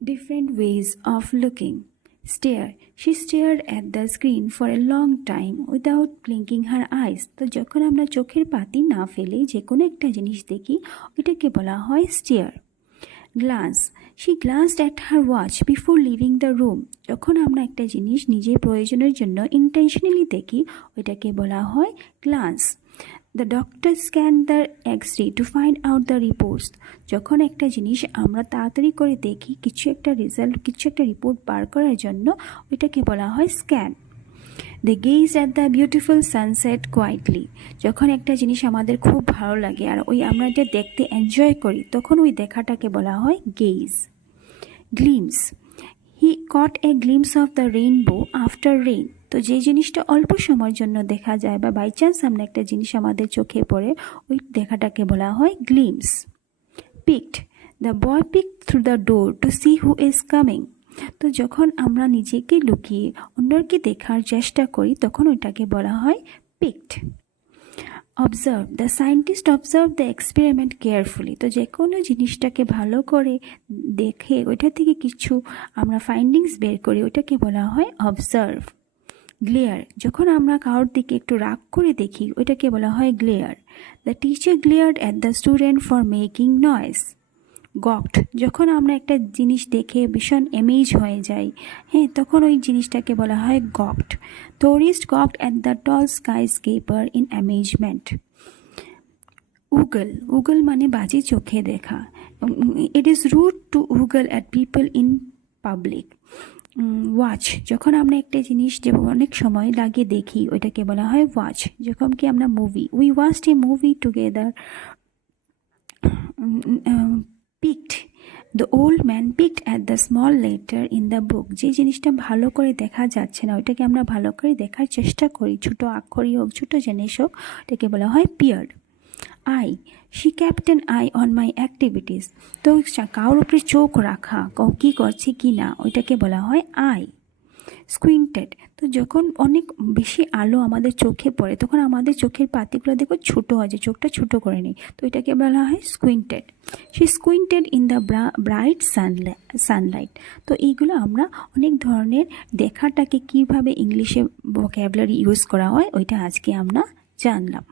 Different ways of looking. Stare. She stared at the screen for a long time without blinking her eyes. তো যখন আমরা চোখের পাতি না ফেলে যে কোনো একটা জিনিস দেখি ওইটাকে বলা হয় stair. Glance. She glanced at her watch before leaving the room. যখন আমরা একটা জিনিস নিজের প্রয়োজনের জন্য ইন্টেনশনালি দেখি ওইটাকে বলা হয় glance. The doctor scan the X-ray to find out the reports. যখন একটা জিনিস আমরা তাড়াতাড়ি করে দেখি কিছু একটা রিপোর্ট বার করার জন্য ওইটাকে বলা হয় scan. They gaze at the beautiful sunset quietly. যখন একটা জিনিস আমাদের খুব ভালো লাগে আর আমরা এটা দেখতে এনজয় করি তখন ওই দেখাটাকে বলা হয় gaze. Glimpse. He caught a glimpse of the rainbow after rain. তো যে জিনিসটা অল্প সময়ের জন্য দেখা যায় বা বাই চান্স আমরা একটা জিনিস আমাদের চোখে পড়ে ওই দেখাটাকে বলা হয় glimpse. Peeked. The boy peek through the door to see who is coming. তো যখন আমরা নিজেকে লুকিয়ে অন্যকে দেখার চেষ্টা করি তখন ওইটাকে বলা হয় peeked. Observe. The scientist observe the experiment carefully. তো যে কোনো জিনিসটাকে ভালো করে দেখে ওইটা থেকে কিছু আমরা ফাইন্ডিংস বের করি ওইটাকে বলা হয় অবজার্ভ। গ্লেয়ার. যখন আমরা কারোর দিকে একটু রাগ করে দেখি ওইটাকে বলা হয় glare. The teacher glared at the student for making noise. Gawked. যখন আমরা একটা জিনিস দেখে ভীষণ এমেজ হয়ে যাই তখন ওই জিনিসটাকে বলা হয় gawked. Tourist gawked at the tall skyscraper in amazement. Ogle. Ogle মানে বাজে চোখে দেখা। It is rude to ogle at people in public. Watch. যখন আমরা একটা জিনিস যে অনেক সময় লাগে দেখি ওইটাকে বলা হয় ওয়াচ। যখন কি আমরা movie we watched a movie together. Peeked. The old man peeked at the small letter in the book. যে জিনিসটা ভালো করে দেখা যাচ্ছে না ওইটাকে আমরা ভালো করে দেখার চেষ্টা করি, ছোটো অক্ষরই হোক ছোটো জিনিস হোক ওটাকে বলা হয় peered. Eye. She kept an eye on my activities. তো কারোর উপরে চোখ রাখা কী করছে কি না ওইটাকে বলা হয় আই। স্কুইন্টেড. তো যখন অনেক বেশি আলো আমাদের চোখে পড়ে তখন আমাদের চোখের পাতিগুলো দেখো ছোটো হয়, যে চোখটা ছোটো করে নেই তো এটাকে বলা হয় স্কুইন্টেড। সে স্কুইন্টেড ইন দ্য ব্রাইট সানলাইট। তো এইগুলো আমরা অনেক ধরনের দেখাটাকে কিভাবে ইংলিশে ভোক্যাবুলারি ইউজ করা হয় ওইটা আজকে আমরা জানলাম।